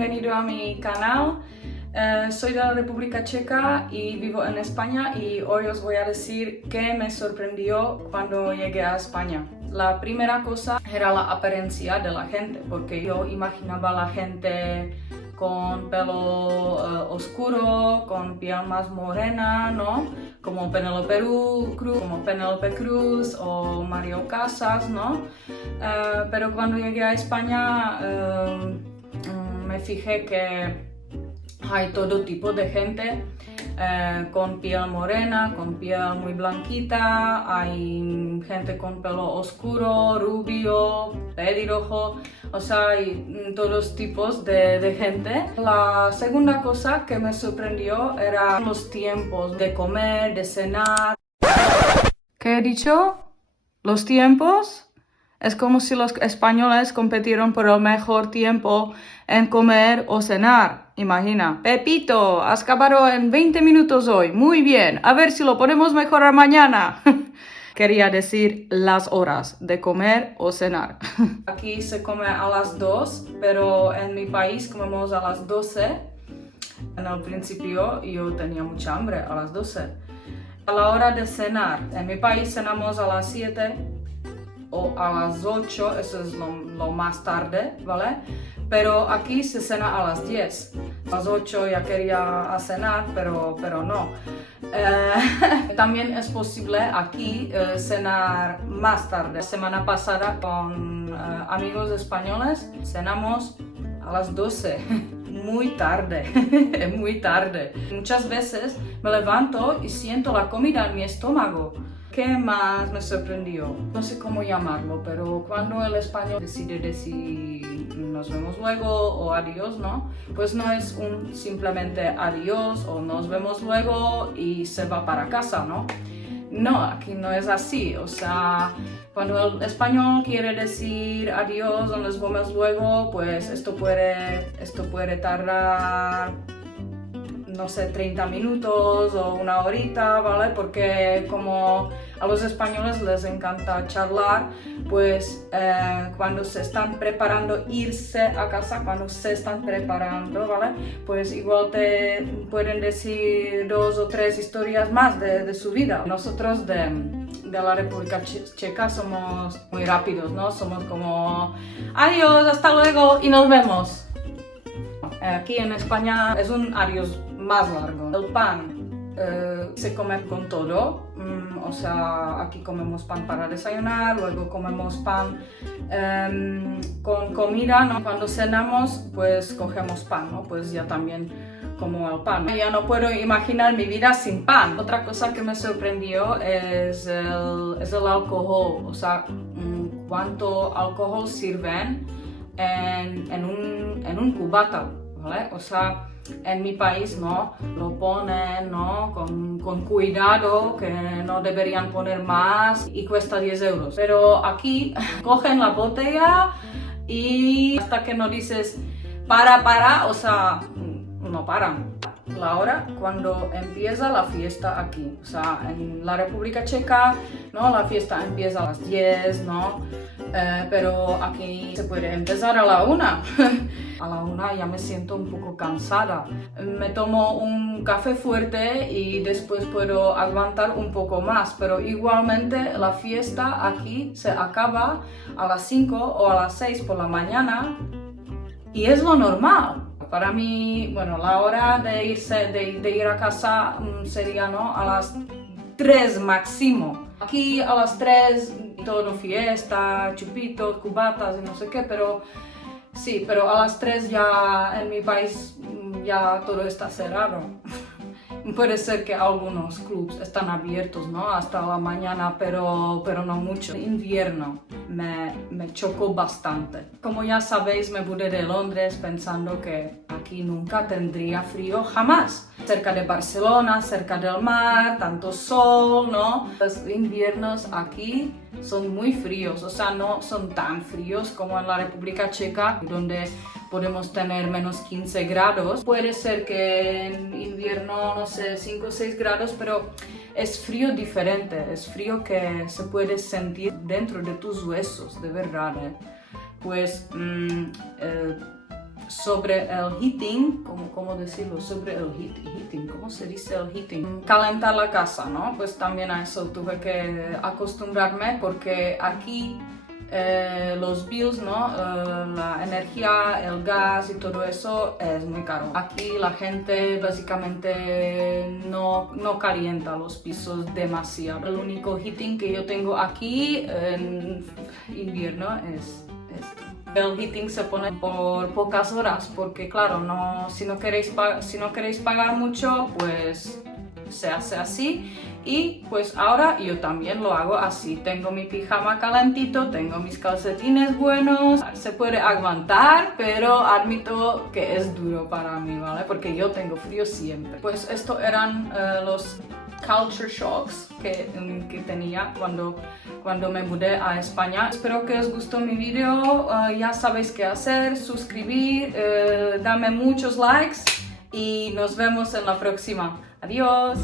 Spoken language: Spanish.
bienvenido a mi canal. Soy de la República Checa y vivo en España y hoy os voy a decir qué me sorprendió cuando llegué a España. La primera cosa era la apariencia de la gente, porque yo imaginaba a la gente con pelo oscuro, con piel más morena, ¿no? Como Penélope Cruz o Mario Casas, ¿no? Pero cuando llegué a España me fijé que hay todo tipo de gente con piel morena, con piel muy blanquita, hay gente con pelo oscuro, rubio, pelirrojo, o sea, hay todos tipos de gente. La segunda cosa que me sorprendió eran los tiempos de comer, de cenar. ¿Qué he dicho? ¿Los tiempos? Es como si los españoles competieron por el mejor tiempo en comer o cenar. Imagina, Pepito, has acabado en 20 minutos hoy. Muy bien, a ver si lo podemos mejorar mañana. Quería decir las horas de comer o cenar. Aquí se come a las 2, pero en mi país comemos a las 12. En el principio yo tenía mucha hambre a las 12. A la hora de cenar, en mi país cenamos a las 7 o a las 8, eso es lo más tarde, ¿vale? Pero aquí se cena a las 10. A las 8 ya quería cenar, pero no. También es posible aquí cenar más tarde. La semana pasada con amigos españoles cenamos a las 12. Muy tarde, muy tarde. Muchas veces me levanto y siento la comida en mi estómago. ¿Qué más me sorprendió? No sé cómo llamarlo, pero cuando el español decide decir nos vemos luego o adiós, ¿no? Pues no es un simplemente adiós o nos vemos luego y se va para casa, ¿no? No, aquí no es así, o sea, cuando el español quiere decir adiós o nos vemos luego, pues esto puede tardar, no sé, 30 minutos o una horita, ¿vale? Porque como a los españoles les encanta charlar, pues cuando se están preparando irse a casa, cuando se están preparando, ¿vale? Pues igual te pueden decir 2 o 3 historias más de su vida. Nosotros de la República Checa somos muy rápidos, ¿no? Somos como adiós, hasta luego y nos vemos. Aquí en España es un adiós más largo. El pan se come con todo, o sea, aquí comemos pan para desayunar, luego comemos pan con comida, ¿no? Cuando cenamos, pues cogemos pan, ¿no? Pues ya también como el pan. Ya no puedo imaginar mi vida sin pan. Otra cosa que me sorprendió es el alcohol, o sea, cuánto alcohol sirven en un cubata, ¿vale? O sea, en mi país no lo ponen, ¿no? Con cuidado, que no deberían poner más y cuesta 10 euros. Pero aquí cogen la botella y hasta que no dices para, o sea, no paran. La hora cuando empieza la fiesta aquí, o sea, en la República Checa, ¿no? La fiesta empieza a las 10, ¿no? Pero aquí se puede empezar a la 1. A la 1 ya me siento un poco cansada. Me tomo un café fuerte y después puedo aguantar un poco más, pero igualmente la fiesta aquí se acaba a las 5 o a las 6 por la mañana y es lo normal. Para mí, bueno, la hora de ir a casa sería, ¿no? A las 3 máximo. Aquí a las 3 todo fiesta, chupitos, cubatas y no sé qué, pero sí, pero a las 3 ya en mi país ya todo está cerrado. Puede ser que algunos clubs están abiertos, ¿no? Hasta la mañana, pero no mucho. El invierno me chocó bastante. Como ya sabéis, me mudé de Londres pensando que aquí nunca tendría frío, jamás. Cerca de Barcelona, cerca del mar, tanto sol, ¿no? Los inviernos aquí son muy fríos, o sea, no son tan fríos como en la República Checa, donde podemos tener menos 15 grados. Puede ser que en invierno, no sé, 5 o 6 grados, pero es frío diferente, es frío que se puede sentir dentro de tus huesos, de verdad, ¿eh? Pues sobre el heating, ¿cómo decirlo? Sobre el heating, ¿cómo se dice el heating? Calentar la casa, ¿no? Pues también a eso tuve que acostumbrarme porque aquí los bills, ¿no? La energía, el gas y todo eso es muy caro. Aquí la gente básicamente no calienta los pisos demasiado. El único heating que yo tengo aquí en invierno es esto. El heating se pone por pocas horas porque claro, si no queréis pagar mucho, pues se hace así. Y pues ahora yo también lo hago así. Tengo mi pijama calentito, tengo mis calcetines buenos. Se puede aguantar, pero admito que es duro para mí, ¿vale? Porque yo tengo frío siempre. Pues estos eran los culture shocks que tenía cuando me mudé a España. Espero que os gustó mi video. Ya sabéis qué hacer, suscribir, dame muchos likes y nos vemos en la próxima. Adiós.